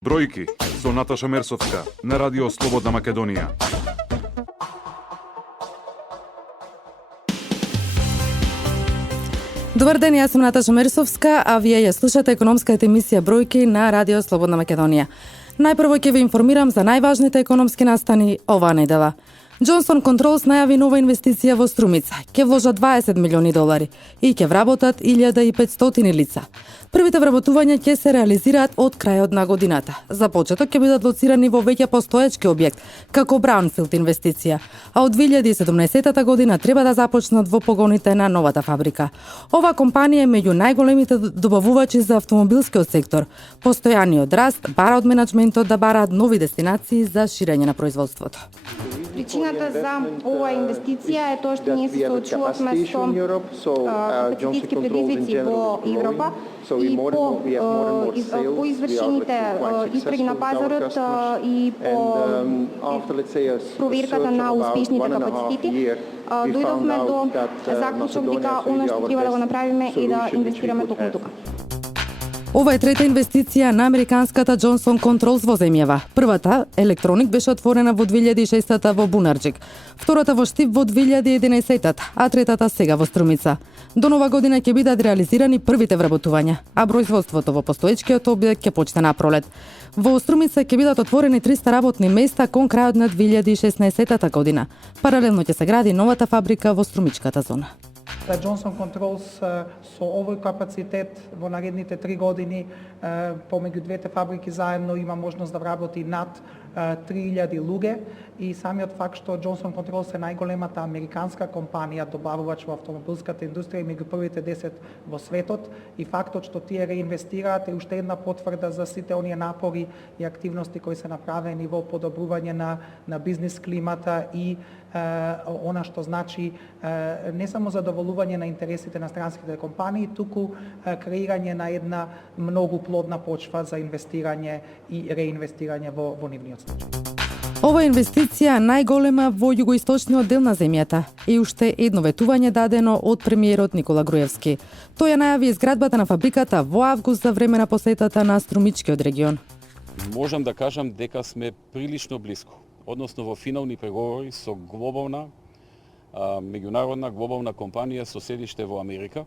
Бројки со Наташа Мерсовска на Радио Слободна Македонија. Добар ден, јас сум Наташа Мерсовска, а вие ја слушате економската емисија Бројки на Радио Слободна Македонија. Најпрво ќе ве информирам за најважните економски настани оваа недела. Johnson Controls најави нова инвестиција во Струмица. Ќе вложат 20 милиони долари и ќе вработат 1500 лица. Првите вработувања ќе се реализираат од крајот на годината. За почеток ќе бидат лоцирани во веќе постоечки објект, како Браунфилд инвестиција, а од 2017 година треба да започнат во погоните на новата фабрика. Ова компанија е меѓу најголемите добавувачи за автомобилскиот сектор. Постојаниот раст бара од менаџментот да бараат нови дестинации за ширење на производството. Причината за оваа инвестиција е тоа што ние се соочувавме со капацитетски предизвици во Европа и по извршените истраги на пазарот и по проверката на успешните капацитети, дојдовме до заклучок дека она што треба да го направиме е да инвестираме токму тука. Ова е трета инвестиција на американската Johnson Controls во земјава. Првата, Електроник, беше отворена во 2006 во Бунарџик, втората во Штип во 2011, а третата сега во Струмица. До нова година ќе бидат реализирани првите вработувања, а производството во постоечкиот објект ќе почне на пролет. Во Струмица ќе бидат отворени 300 работни места кон крајот на 2016 година. Паралелно ќе се гради новата фабрика во Струмичката зона. Johnson Controls со овој капацитет во наредните 3 години помеѓу двете фабрики заедно има можност да вработи над 3000 луѓе и самиот факт што Johnson Controls е најголемата американска компанија добавувач во автомобилската индустрија меѓу првите 10 во светот и фактот што тие реинвестираат е уште една потврда за сите оние напори и активности кои се направени во подобрување на бизнис климата и она што значи не само задоволување на интересите на странските компании, туку креирање на една многу плодна почва за инвестирање и реинвестирање во нивниот случај. Ова инвестиција најголема во југоисточниот дел на земјата и уште едно ветување дадено од премиерот Никола Груевски. Тој ја најави изградбата на фабриката во август за време на посетата на Струмичкиот регион. Можам да кажам дека сме прилично близко, односно во финални преговори со глобална, меѓународна глобална компанија со седиште во Америка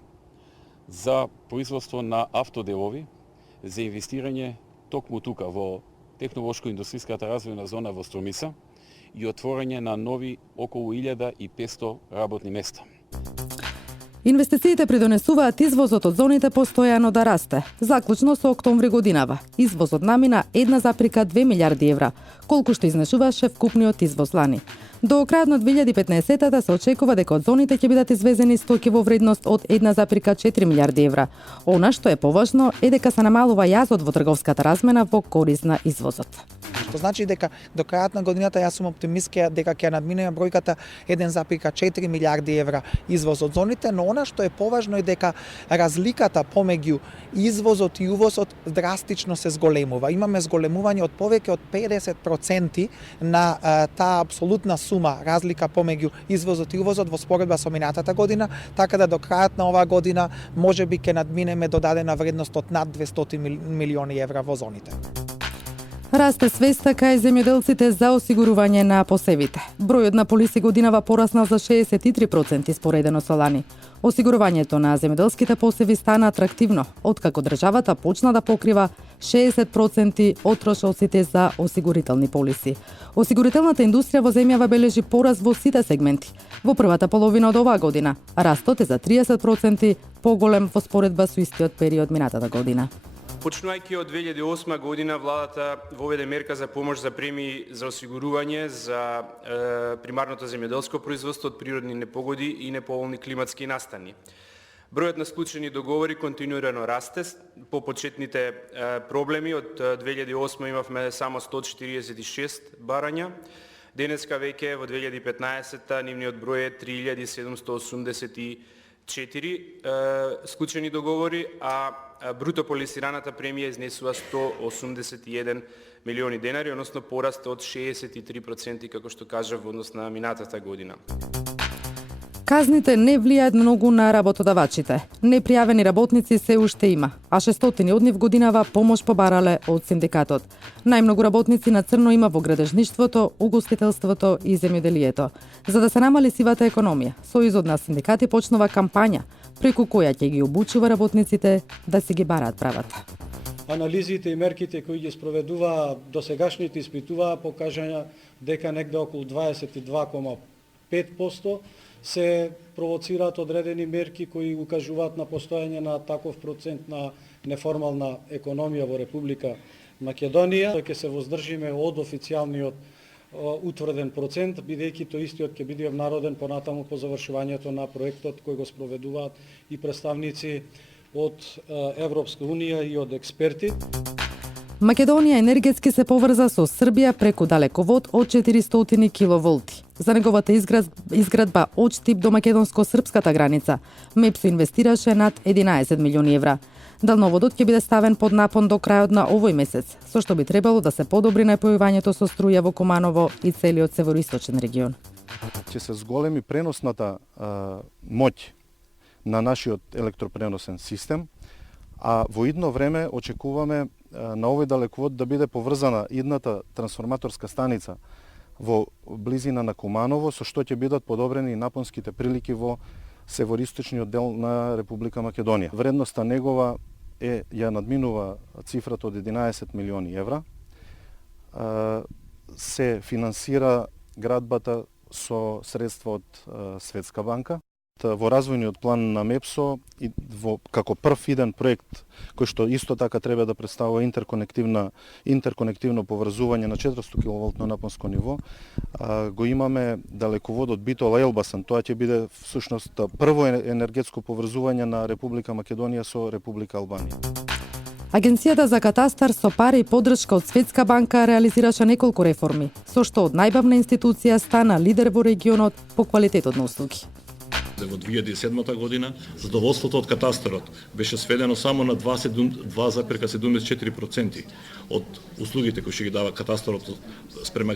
за производство на автоделови за инвестирање токму тука во технолошко-индустријската развојна зона во Струмица и отворање на нови околу 1500 работни места. Инвестициите придонесуваат извозот од зоните постојано да расте. Заклучно со октомври годинава, извозот намина 1,2 милиарди евра, колку што изнесуваше вкупниот извоз лани. До крајот на 2015 се очекува дека од зоните ќе бидат извезени стоки во вредност од 1,4 милиарди евра. Она што е поважно е дека се намалува јазот во трговската размена во корист на извозот. Што значи дека до крајот на годината јас сум оптимистка дека ќе надминеме бројката 1,4 милиарди евра извоз од зоните, но она што е поважно е дека разликата помеѓу извозот и увозот драстично се зголемува. Имаме зголемување од повеќе од 50% на таа апсолутна сума разлика помеѓу извозот и увозот во споредба со минатата година, така да до крајот на оваа година можеби ќе надминеме додадена вредност од над 200 милиони евра во зоните. Расте свеста кај земјоделците за осигурување на посевите. Бројот на полиси годинава пораснал за 63% споредено со лани. Осигурувањето на земјоделските посеви стана атрактивно, откако државата почна да покрива 60% од трошоците за осигурителни полиси. Осигурителната индустрија во земјава бележи пораст во сите сегменти. Во првата половина од оваа година, растот е за 30% поголем во споредба со истиот период минатата година. Почнувајќи од 2008 година, владата воведе мерка за помош за премии за осигурување за примарното земјоделско производство од природни непогоди и неповолни климатски настани. Бројот на склучени договори континуирано расте. По почетните проблеми од 2008 имавме само 146 барања. Денеска веќе во 2015 нивниот број е 3784 склучени договори, а бруто полисираната премија изнесува 181 милиони денари, односно пораст од 63%, како што кажав, во однос на минатата година. Казните не влијаат многу на работодавачите. Непријавени работници се уште има, а 600 од нив годинава помош побарале од синдикатот. Најмногу работници на црно има во градежништвото, угостителството и земјоделието. За да се намали сивата економија, Сојузот на синдикати почнува кампања преку која ќе ги обучува работниците да си ги бараат правата. Анализите и мерките кои ги спроведуваа досегашните испитуваа покажања дека негде околу 22,5% се провоцираат одредени мерки кои укажуваат на постојање на таков процент на неформална економија во Република Македонија. Ќе се воздржиме од официјалниот утврден процент, бидејќи тој истиот ќе биде обнароден понатаму по завршувањето на проектот кој го спроведуваат и представници од Европска Унија и од експерти. Македонија енергетски се поврза со Србија преку далековод од 400 киловолти. За неговата изградба од Штип до македонско-српската граница, МЕПСО инвестираше над 11 милиони евра. Далноводот ќе биде ставен под напон до крајот на овој месец, со што би требало да се подобри напојувањето со струја во Куманово и целиот североисточен регион. Ќе се зголеми преносната моќ на нашиот електропреносен систем, а во идно време очекуваме на овој далековод да биде поврзана идната трансформаторска станица во близина на Куманово, со што ќе бидат подобрени напонските прилики во североисточниот дел на Република Македонија. Вредноста негова ја надминува цифрата од 11 милиони евра. Се финансира градбата со средства од Светска банка. Во развојниот план на МЕПСО и како прв иден проект кој што исто така треба да представува интерконективно поврзување на 400 киловолтно напонско ниво, го имаме далеководот Битола Елбасан. Тоа ќе биде всушност прво енергетско поврзување на Република Македонија со Република Албанија. Агенцијата за катастар со пари и поддршка од Светска банка реализираше неколку реформи, со што од најбавна институција стана лидер во регионот по квалитетот на услуги. Во 2007 година задоволството од катастарот беше сведено само на 2,74% од услугите кои ќе ги дава катастарот спрема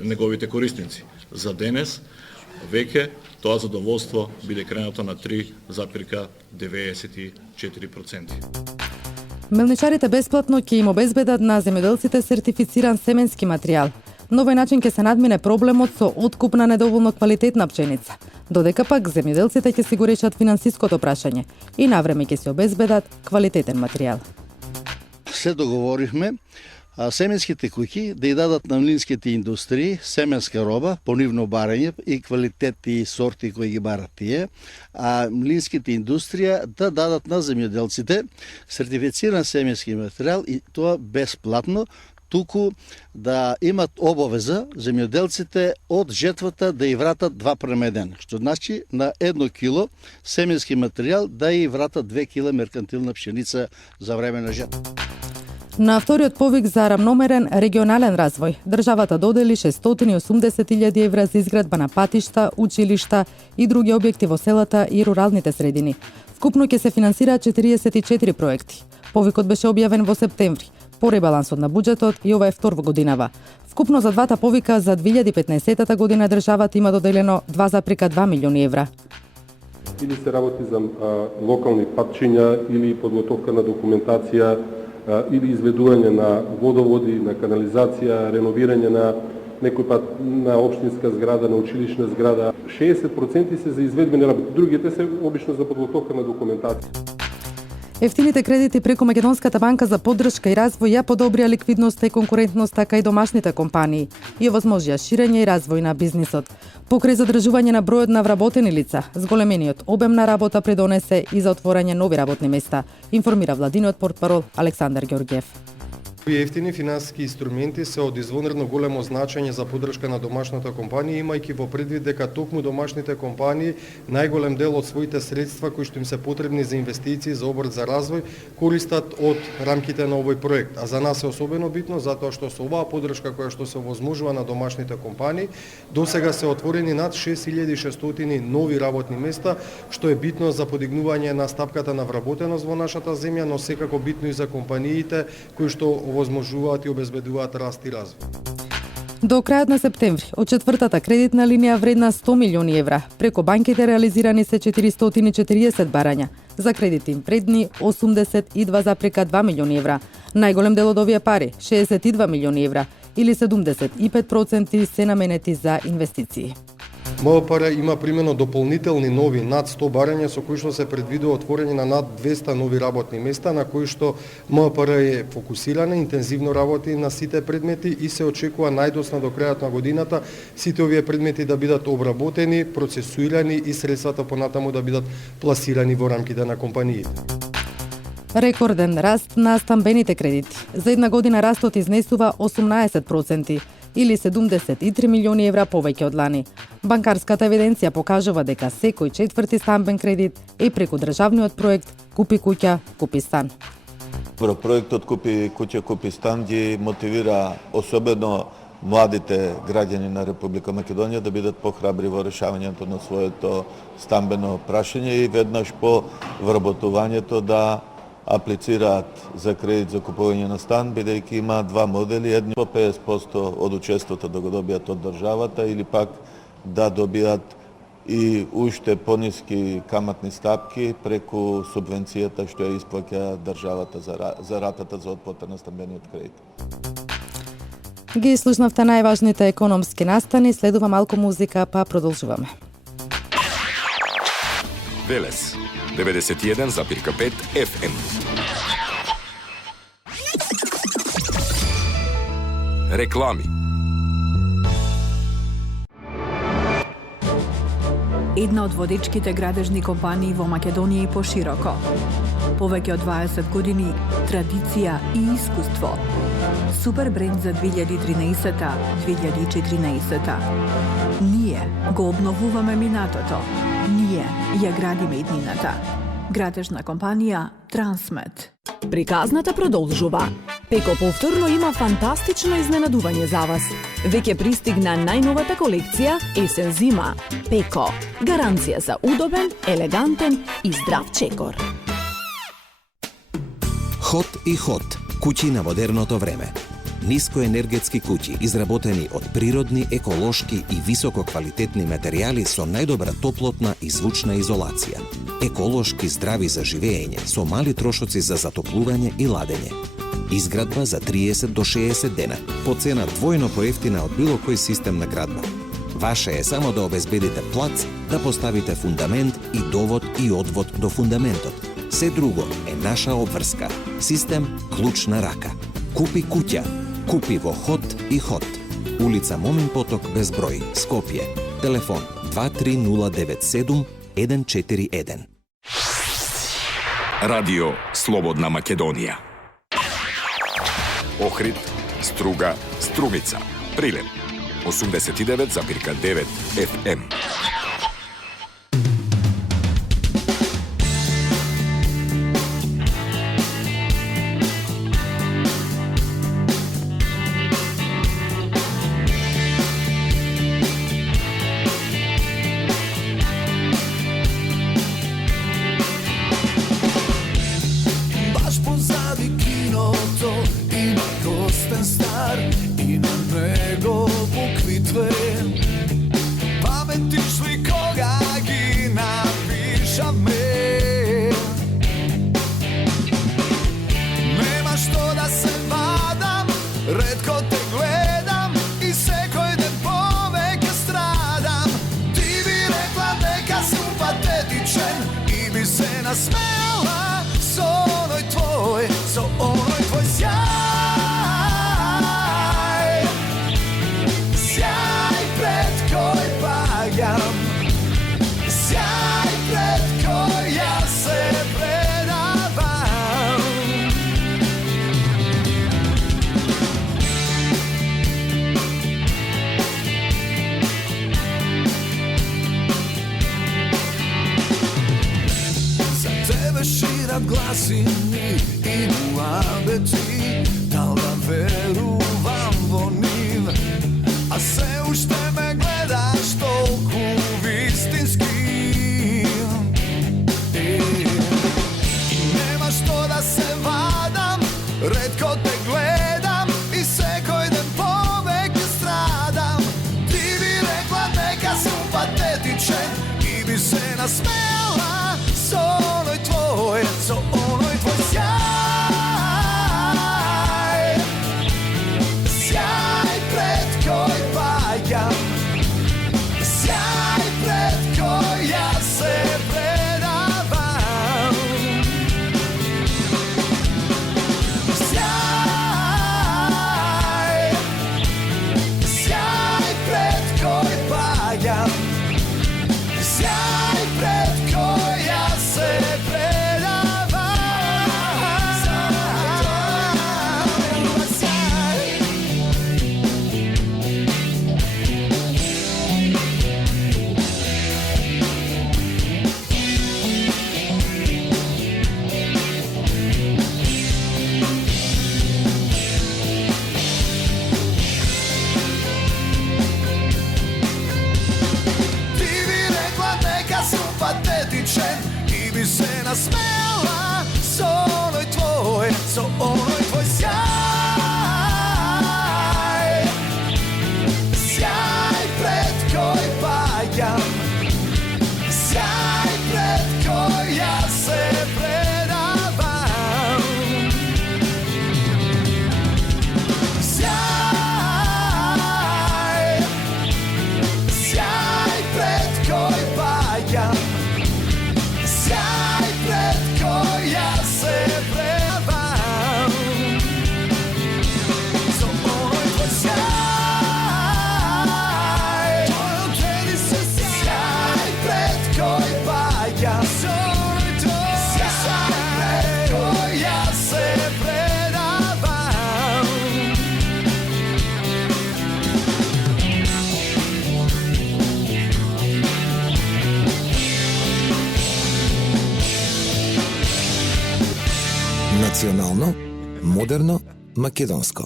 неговите корисници. За денес веќе тоа задоволство биде кренато на 3,94%. Мелничарите бесплатно ќе им обезбедат на земјоделците сертифициран семенски материјал. На овој начин ќе се надмине проблемот со откуп на недоволно квалитетна пченица, додека пак земјоделците ќе си го решат финансиското прашање и навреме ќе се обезбедат квалитетен материјал. Се договоривме семенските куќи да ја дадат на млинските индустрии семенска роба по нивно барање и квалитети и сорти кои ги барат тие, а млинските индустрија да дадат на земјоделците сертифициран семенски материјал и тоа бесплатно, туку да имат обавеза земјоделците од жетвата да ја вратат 2:1, што значи на 1 кило семенски материјал да ја вратат 2 кила меркантилна пшеница за време на жетва. На вториот повик за рамномерен регионален развој, државата додели 680.000 евра за изградба на патишта, училишта и други објекти во селата и руралните средини. Вкупно ќе се финансираат 44 проекти. Повикот беше објавен во септември, по ребалансот на буџетот и ова е вторва годинава. Вкупно за двата повика за 2015 година државата има доделено 2,2 милиони евра. Или се работи за локални патчиња, или подготовка на документација, или изведување на водоводи, на канализација, реновирање на некој пат на општинска зграда, на училишна зграда. 60% се за изведбени работи, другите се обично за подготовка на документација. Ефтините кредити преку Македонската банка за поддршка и развој ја подобрија ликвидноста и конкурентноста кај домашните компании и овозможија ширење и развој на бизнисот. Покрај задржување на бројот на вработени лица, зголемениот обем на работа придонесе и за отворање нови работни места, информира владиниот портпарол Александар Ѓорѓиев. Овие ефтини финансиски инструменти се од извонредно големо значење за поддршка на домашната компанија, имајќи во предвид дека токму домашните компании најголем дел од своите средства кои што им се потребни за инвестиции за обрт за развој користат од рамките на овој проект. А за нас е особено битно затоа што со оваа поддршка која што се овозможува на домашните компании, досега се отворени над 6600 нови работни места, што е битно за подигнување на стапката на вработеност во нашата земја, но секако битно и за компаниите кои што овозможуваат и обезбедуваат раст и развој. До крајот на септември, од четвртата кредитна линија вредна 100 милиони евра, преку банките реализирани се 440 барања, за кредити вредни 82,2 милиони евра. Најголем дел од овие пари, 62 милиони евра, или 75% се наменети за инвестиции. МПР има примено дополнителни нови над 100 барања со кои што се предвидува отворање на над 200 нови работни места, на кои што МПР е фокусирана, интензивно работи на сите предмети и се очекува најдосна до крајот на годината сите овие предмети да бидат обработени, процесуирани и средствата понатаму да бидат пласирани во рамките на компаниите. Рекорден раст на стамбените кредити. За една година растот изнесува 18%, или 73 милиони евра повеќе од лани. Банкарската евиденција покажува дека секој четврти стамбен кредит е преку државниот проект Купи куќа, купи стан. Проектот Купи куќа, купи стан ги мотивира особено младите граѓани на Република Македонија да бидат похрабри во решавањето на своето стамбено прашање и веднаш по вработувањето да аплицираат за кредит за купување на стан, бидејќи има два модели, едни по 50% од учеството да го добијат од државата или пак да добијат и уште пониски каматни стапки преку субвенцијата што ја исплаќа државата за ратата за отплата на стамбениот кредит. Ги слушнавте најважните економски настани, следува малку музика, па продолжуваме. Велес 91,5 FM. Реклами. Една од водечките градежни компании во Македонија и пошироко. Повеќе од 20 години традиција и искуство. Супер бренд за 2013-2014. Ние го обновуваме минатото. Ние ја градиме иднината. Градежна компанија Трансмет. Приказната продолжува. Пеко повторно има фантастично изненадување за вас. Веќе пристигна најновата колекција есен-зима. Пеко. Гаранција за удобен, елегантен и здрав чекор. Хот и хот. Куќи на модерното време. Нискоенергетски куќи, изработени од природни, еколошки и висококвалитетни материјали со најдобра топлотна и звучна изолација. Еколошки здрави за живеење, со мали трошоци за затоплување и ладење. Изградба за 30 до 60 дена, по цена двојно поевтина од било кој систем на градба. Ваше е само да обезбедите плац, да поставите фундамент и довод и одвод до фундаментот. Се друго е наша обврска. Систем клуч на рака. Купи куќа. Купи во Хот и Хот. Улица Момин Поток безброј, Скопје. Телефон 23097 141. Радио Слободна Македонија. Охрид, Струга, Струмица, Прилеп 89,9 FM. Гласини и муабети, дал да верувам во нив, а се уште ме гледаш толку вистински. И нема што да се вадам, ретко те гледам и секој ден повеќе страдам. nasmejala so onoj tvoj sjaj. Sjaj pred koj paja, sjaj pred koj ja se predavam. Sjaj, sjaj pred koj paja, sjaj pred koj ja se predavam. Sjaj. Ti bi rekla neka sam patetičan i bi se nasmejala so onoj tvoj sjaj. Sjaj pred koj pajam, sjaj pred koj ja se predavam. Sjaj, sjaj pred koj pajam, sjaj pred koj ja se predavam. So onoj tvoj sjaj, sjaj pred koj pajam, sjaj pred koj ja se predavam. Национално, модерно, македонско.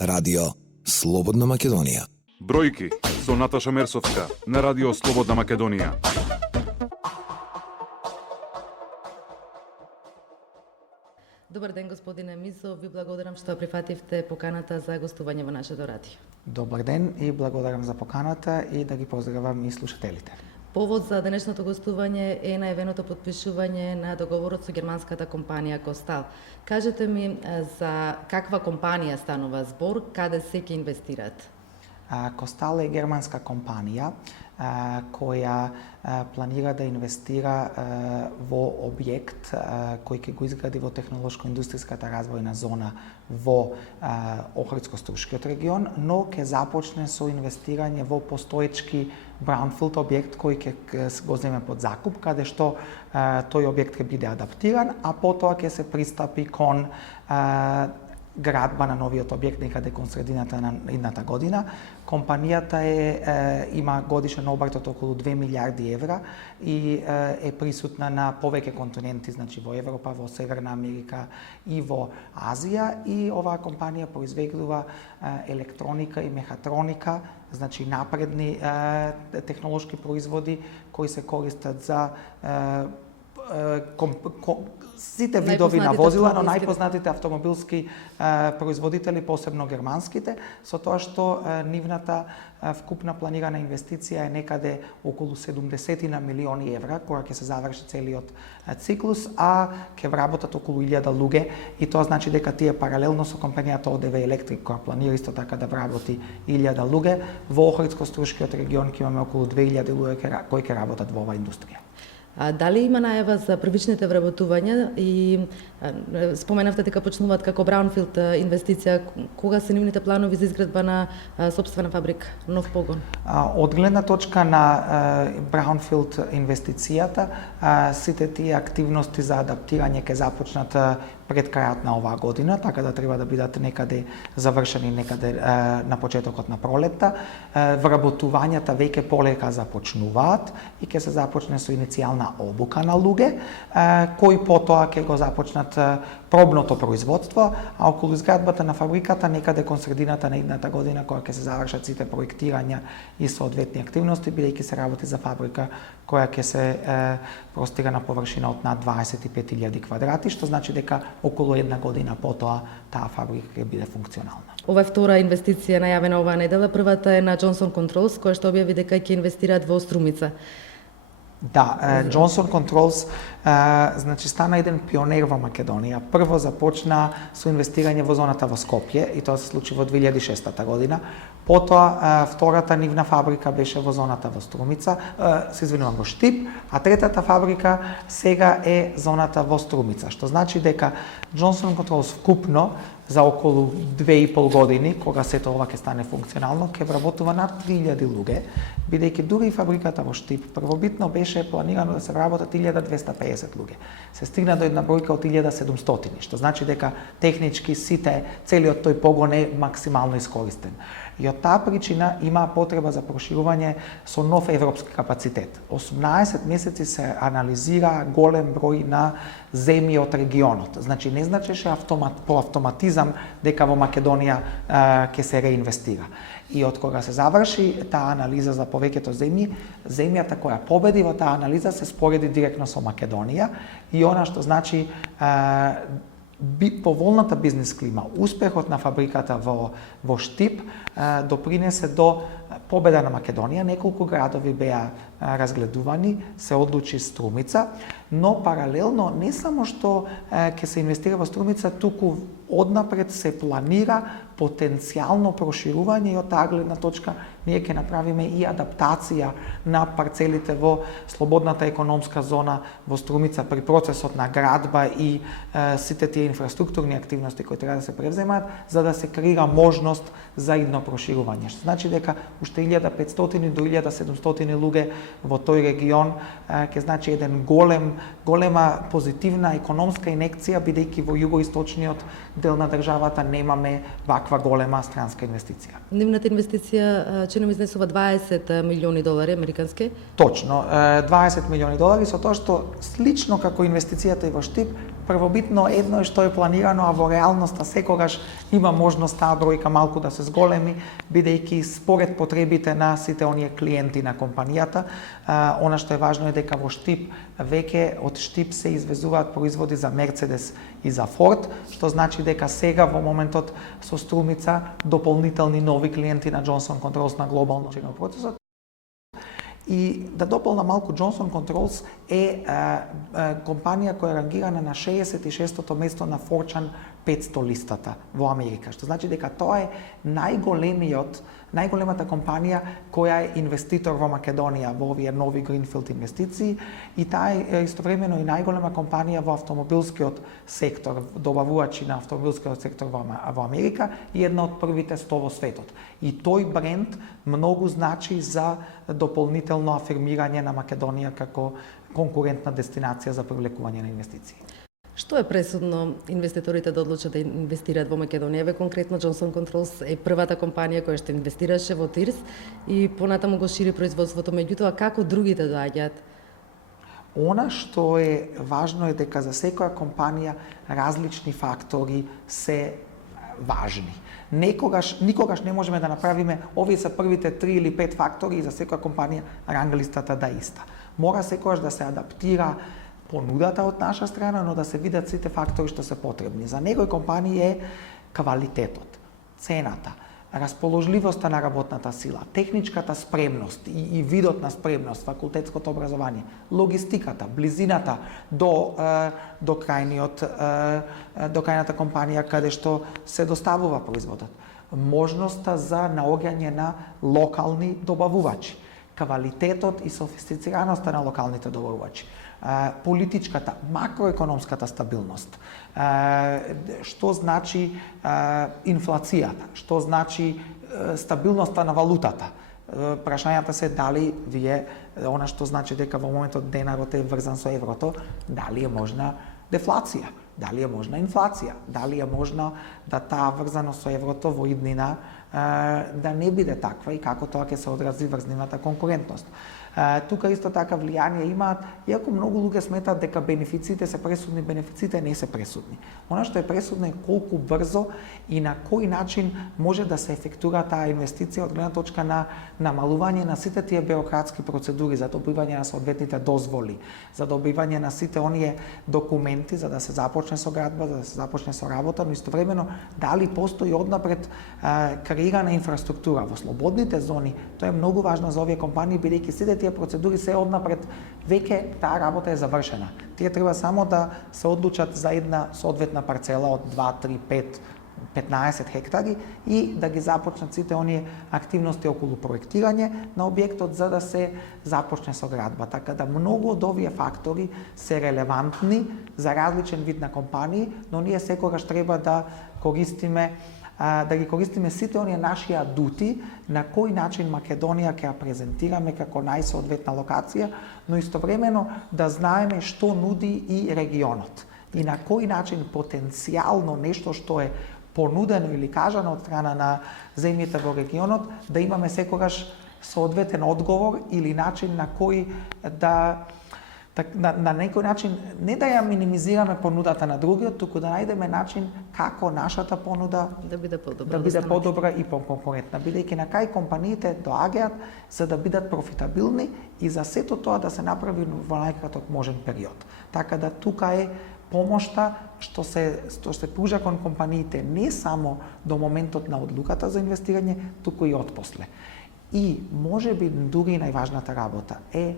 Радио Слободна Македонија. Бројки со Наташа Мерсовска на Радио Слободна Македонија. Добар ден, господине Мисов. Ви благодарам што прифативте поканата за гостување во нашето радио. Добар ден и благодарам за поканата и да ги поздравам и слушателите. Повод за денешното гостување е најавеното потпишување на договорот со германската компанија Костал. Кажете ми за каква компанија станува збор, каде се ќе инвестираат? Костал е германска компанија која планира да инвестира во објект кој ќе го изгради во технолошко-индустријската развојна зона во Охридско-Струшкиот регион, но ќе започне со инвестирање во постоечки браунфилд објект кој ќе го земе под закуп, каде што тој објект ќе биде адаптиран, а потоа ќе се пристапи кон градба на новиот објект некаде кон средината на идната година. Компанијата има годишен обрт од околу 2 милиарди евра и е присутна на повеќе континенти, значи во Европа, во Северна Америка и во Азија, и оваа компанија произведува електроника и мехатроника, значи напредни технолошки производи кои се користат за сите видови на возила, но најпознатите автомобилски производители, посебно германските, со тоа што нивната вкупна планирана инвестиција е некаде околу 70 милиони евра, кога ќе се заврши целиот циклус, а ќе вработат околу 1000 луѓе, и тоа значи дека тие паралелно со компанијата ОДВ Електрик, која планира исто така да вработи 1000 луѓе, во Охридско-Струшкиот регион ќе имаме околу 2000 луѓе кои ќе работат во оваа индустрија. Дали има најава за првичните вработувања и споменавте дека почнуваат како браунфилд инвестиција, кога се нивните планови за изградба на сопствена фабрика, нов погон? Од гледна точка на браунфилд инвестицијата, сите тие активности за адаптирање ќе започнат пред крајот на оваа година, така да треба да бидат некаде завршени некаде на почетокот на пролетта. Вработувањата веќе полека започнуваат и ќе се започне со иницијална обука на луѓе, кои потоа ќе го започнат пробното производство, а околу изградбата на фабриката некаде кон средината на идната година, кога ќе се завршат сите проектирања и соодветни активности, бидејќи се работи за фабрика која ќе се простира на површина од над 25.000 квадрати, што значи дека околу една година потоа таа фабрика ќе биде функционална. Ова е втора инвестиција најавена оваа недела. Првата е на Johnson Controls, која што објави дека ќе инвестираат во Струмица. Да, Johnson Controls значи стана еден пионер во Македонија. Прво започна со инвестирање во зоната во Скопје и тоа се случи во 2006 година. Потоа втората нивна фабрика беше во зоната во Струмица, се извинувам, во Штип, а третата фабрика сега е зоната во Струмица, што значи дека Johnson Controls вкупно за околу 2,5 години, кога сето ова ќе стане функционално, ќе вработува над 3000 луѓе, бидејќи дури и фабриката во Штип првобитно беше планирано да се вработат 1250 луѓе. Се стигна до една бројка од 1700, што значи дека технички целиот тој погон е максимално искористен. И од таа причина има потреба за проширување со нов европски капацитет. 18 месеци се анализира голем број на земји од регионот. Значи не значеше по автоматизам дека во Македонија ќе се реинвестира. И од кога се заврши таа анализа за повеќето земји, земјата која победи во таа анализа се спореди директно со Македонија и она што значи поволната бизнес клима, успехот на фабриката во Штип допринесе до победа на Македонија. Неколку градови беа разгледувани, се одлучи Струмица, но паралелно не само што ќе се инвестира во Струмица, туку однапред се планира потенцијално проширување и од таа гледна точка ние ќе направиме и адаптација на парцелите во слободната економска зона во Струмица при процесот на градба и сите тие инфраструктурни активности кои треба да се превземаат за да се креира можност за идно проширување. Што значи дека уште 1500 до 1700 луѓе во тој регион ќе значи еден голема позитивна економска инекција, бидејќи во југоисточниот дел на државата немаме ваква голема странска инвестиција. Нивната инвестиција чином изнесува 20 милиони долари американски? Точно, 20 милиони долари, со тоа што слично како инвестицијата и во Штип, првобитно едно е што е планирано, а во реалноста секогаш има можност таа бројка малку да се зголеми, бидејќи според потребите на сите оние клиенти на компанијата, она што е важно е дека во Штип веќе од Штип се извезуваат производи за Мерцедес и за Форд, што значи дека сега во моментот со Струмица дополнителни нови клиенти на Johnson Controls на глобално процесот. И да дополна малку, Johnson Controls е компанија која е рангирана на 66-то место на Fortune 500 листата во Америка, што значи дека тоа е најголемата компанија која е инвеститор во Македонија во овие нови гринфилд инвестиции и таа е истовремено и најголема компанија во автомобилскиот сектор, добавувачи на автомобилскиот сектор во Америка и една од првите 100 во светот. И тој бренд многу значи за дополнително афирмирање на Македонија како конкурентна дестинација за привлекување на инвестиции. Што е пресудно инвеститорите да одлучат да инвестираат во Македонија? Ве конкретно Johnson Controls е првата компанија која што инвестираше во ТИРС и понатаму го шири производството, меѓутоа како другите доаѓаат? Она што е важно е дека за секоја компанија различни фактори се важни. Никогаш не можеме да направиме овие се првите 3 или 5 фактори и за секоја компанија ранглистата да е иста. Мора секогаш да се адаптира понудата од наша страна, но да се видат сите фактори што се потребни. За некои компании е квалитетот, цената, расположливоста на работната сила, техничката спремност и видот на спремност, факултетското образование, логистиката, близината до крајната компанија каде што се доставува производот, можноста за наоѓање на локални добавувачи, квалитетот и софистицираноста на локалните добавувачи, политичката, макроекономската стабилност, што значи инфлацијата, што значи стабилноста на валутата. Прашањата се дали вие, она што значи дека во моментот денарот е врзан со еврото, дали е можна дефлација, дали е можна инфлација, дали е можно да таа врзаност со еврото во иднина да не биде таква и како тоа ќе се одрази врз нивната конкурентност. Тука исто така влијание имаат, иако многу луѓе сметаат дека бенефициите се пресудни, бенефициите не се пресудни. Она што е пресудно е колку брзо и на кој начин може да се ефектуира таа инвестиција од гледна точка на намалување на сите тие бюрократски процедури за добивање на соодветните дозволи, за добивање на сите оние документи за да се започне со градба, за да се започне со работа, но истовремено дали постои однапред креирана инфраструктура во слободните зони. Тоа е многу важно за овие компании, бидејќи сите тие процедури се однапред, веќе таа работа е завршена. Тие треба само да се одлучат за една соодветна парцела од 2, 3, 5, 15 хектари и да ги започнат сите оние активности околу проектирање на објектот за да се започне со градба. Така да многу од овие фактори се релевантни за различен вид на компании, но ние секогаш треба да ги користиме сите оние наши адути на кој начин Македонија ќе ја презентираме како најсоодветна локација, но истовремено да знаеме што нуди и регионот и на кој начин потенцијално нешто што е понудено или кажано од страна на земјите во регионот, да имаме секогаш соодветен одговор или начин на кој на некој начин не да ја минимизираме понудата на другиот, туку да најдеме начин како нашата понуда да биде подобра и поконкурентна, бидејќи на кај компаниите доаѓаат за да бидат профитабилни и за сето тоа да се направи во најкраток можен период. Така да тука е помошта што се пружа кон компаниите не само до моментот на одлуката за инвестирање, туку и отпосле. И можеби дури најважната работа е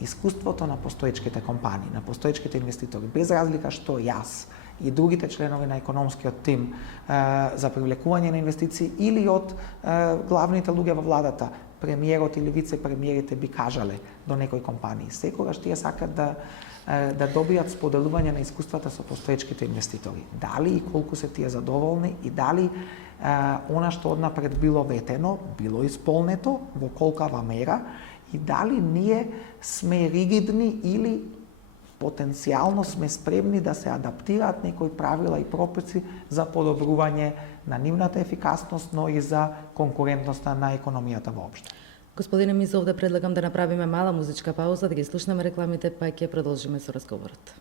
искуството на постоечките компании, на постоечките инвеститори, без разлика што јас и другите членови на економскиот тим за привлекување на инвестиции или од главните луѓе во владата, премиерот или вице-премиерите би кажале до некои компании. Секогаш тие сакат да добијат споделување на искуствата со постоечките инвеститори. Дали и колку се тие задоволни и дали она што однапред било ветено, било исполнето во колкава мера и дали ние сме ригидни или потенцијално сме спремни да се адаптираат некои правила и прописи за подобрување на нивната ефикасност, но и за конкурентноста на економијата воопшто. Господине Мизов, да предлагам да направиме мала музичка пауза, да ги слушнеме рекламите, па ќе продолжиме со разговорот.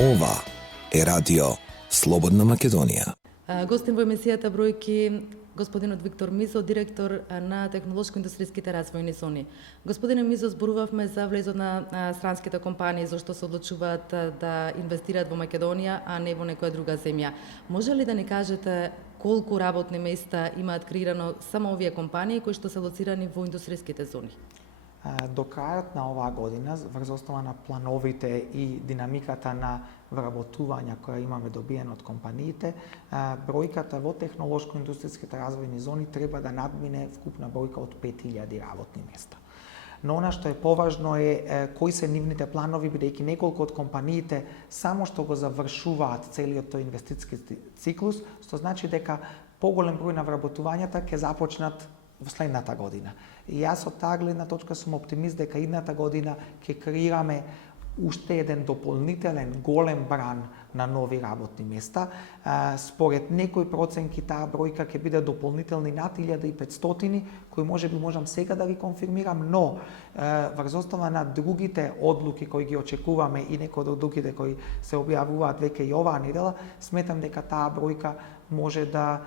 Ова е радио Слободна Македонија. Гостин во емисијата Бројки господинот Виктор Мизо, директор на технолошко-индустријските развојни зони. Господине Мизо, зборувавме за влезот на странските компании зашто се одлучуваат да инвестираат во Македонија, а не во некоја друга земја. Може ли да ни кажете колку работни места имаат креирано само овие компании кои што се лоцирани во индустријските зони? До крајот на оваа година, врз основа на плановите и динамиката на вработување која имаме добиено од компаниите, бројката во технолошко-индустријските развојни зони треба да надмине вкупна бројка од 5000 работни места. Но она што е поважно е кои се нивните планови, бидејќи неколку од компаниите само што го завршуваат целиот тој инвестициски циклус, што значи дека поголем број на вработувањата ќе започнат во следната година. И јас од таа гледна точка сум оптимист дека идната година ќе креираме уште еден дополнителен голем бран на нови работни места. Според некои проценки таа бројка ќе биде дополнителни над 1500, кои можеби можам сега да ги конфирмирам, но врз основа на другите одлуки кои ги очекуваме и некои од одлуките кои се објавуваат веќе и оваа недела, сметам дека таа бројка може да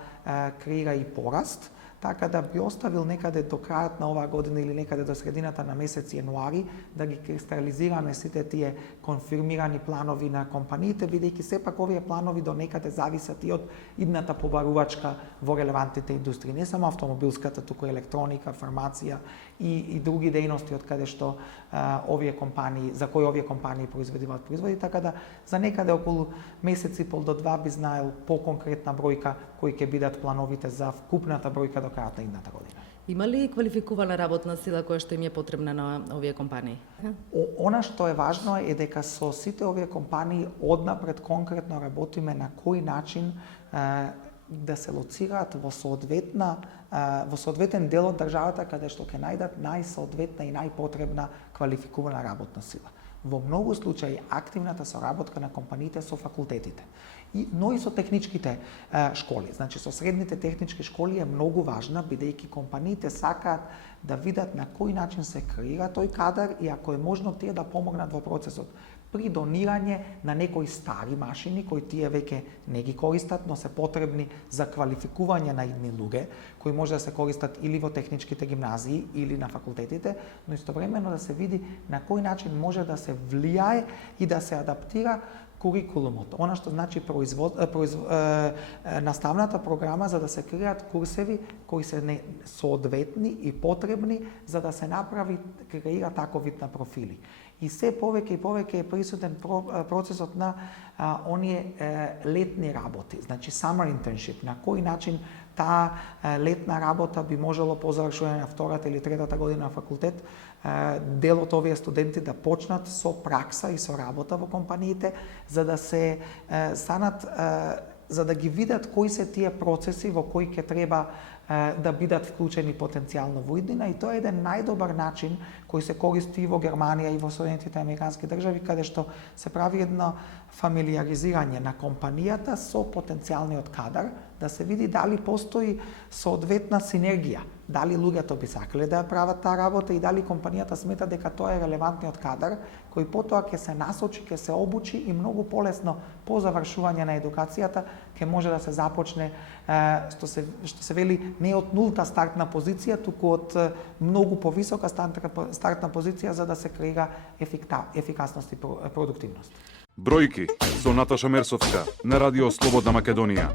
креира и пораст. Така да би оставил некаде до крајот на оваа година или некаде до средината на месец јануари да ги кристализираме сите тие конфирмирани планови на компаниите, бидејќи сепак овие планови до некаде зависат и од идната побарувачка во релевантните индустрии, не само автомобилската, туку електроника, фармација и други дејности од каде што овие компании, за кои овие компании произведуваат производи, така да за некаде околу месец и пол до два би знаел по-конкретна бројка кои ќе бидат плановите за вкупната бројка до крајот на идната година. Има ли квалификувана работна сила која што им е потребна на овие компании? Она што е важно е дека со сите овие компании однапред конкретно работиме на кој начин да се лоцираат во соодветен дел од државата каде што ќе најдат најсоодветна и најпотребна квалификувана работна сила. Во многу случаи активната соработка на компаниите со факултетите, но и со техничките школи. Значи со средните технички школи е многу важна, бидејќи компаниите сакаат да видат на кој начин се креира тој кадар и ако е можно тие да помогнат во процесот при донирање на некои стари машини кои тие веќе не ги користат, но се потребни за квалификување на идни луѓе, кои може да се користат или во техничките гимназии или на факултетите, но истовремено да се види на кој начин може да се влијае и да се адаптира курикулумот. Она што значи наставната програма за да се креираат курсеви кои се соодветни и потребни за да се направи креира таков вид на профили. И се повеќе и повеќе е присутен процесот на оние летни работи, значи summer internship, на кој начин таа летна работа би можело по завршување на втората или третата година на факултет, дел од овие студенти да почнат со пракса и со работа во компаниите, за да се станат, за да ги видат кои се тие процеси во кои ќе треба да бидат вклучени потенцијално во иднина, и тоа е еден најдобар начин кој се користи и во Германија и во Соединетите американски држави, каде што се прави едно фамилиаризирање на компанијата со потенцијалниот кадар, да се види дали постои соодветна синергија, дали луѓето би сакале да ја прават таа работа и дали компанијата смета дека тоа е релевантниот кадар кој потоа ќе се насочи, ќе се обучи и многу полесно по завршување на едукацијата ќе може да се започне што се вели не од нулта стартна позиција, туку од многу повисока стартна позиција за да се креира ефикасност и продуктивност. Бројки со Наташа Мерсовска на Радио Слободна Македонија.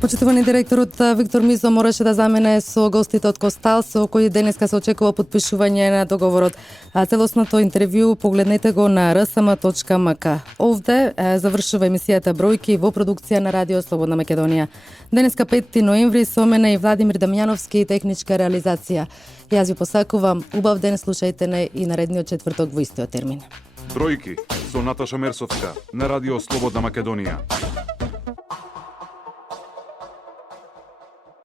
Почитувани директорот Виктор Мизо мораше да замене со гостите од Костал, со кои денеска се очекува подпишување на договорот. Целосното интервју погледнете го на rsm.mk. Овде завршува емисијата Бројки во продукција на Радио Слободна Македонија. Денеска 5 ноември со мене и Владимир Дамјановски, техничка реализација. Јас ви посакувам убав ден, слушајте не и наредниот четврток во истиот термин. Бројки со Наташа Мерсовска на Радио Слободна Македонија.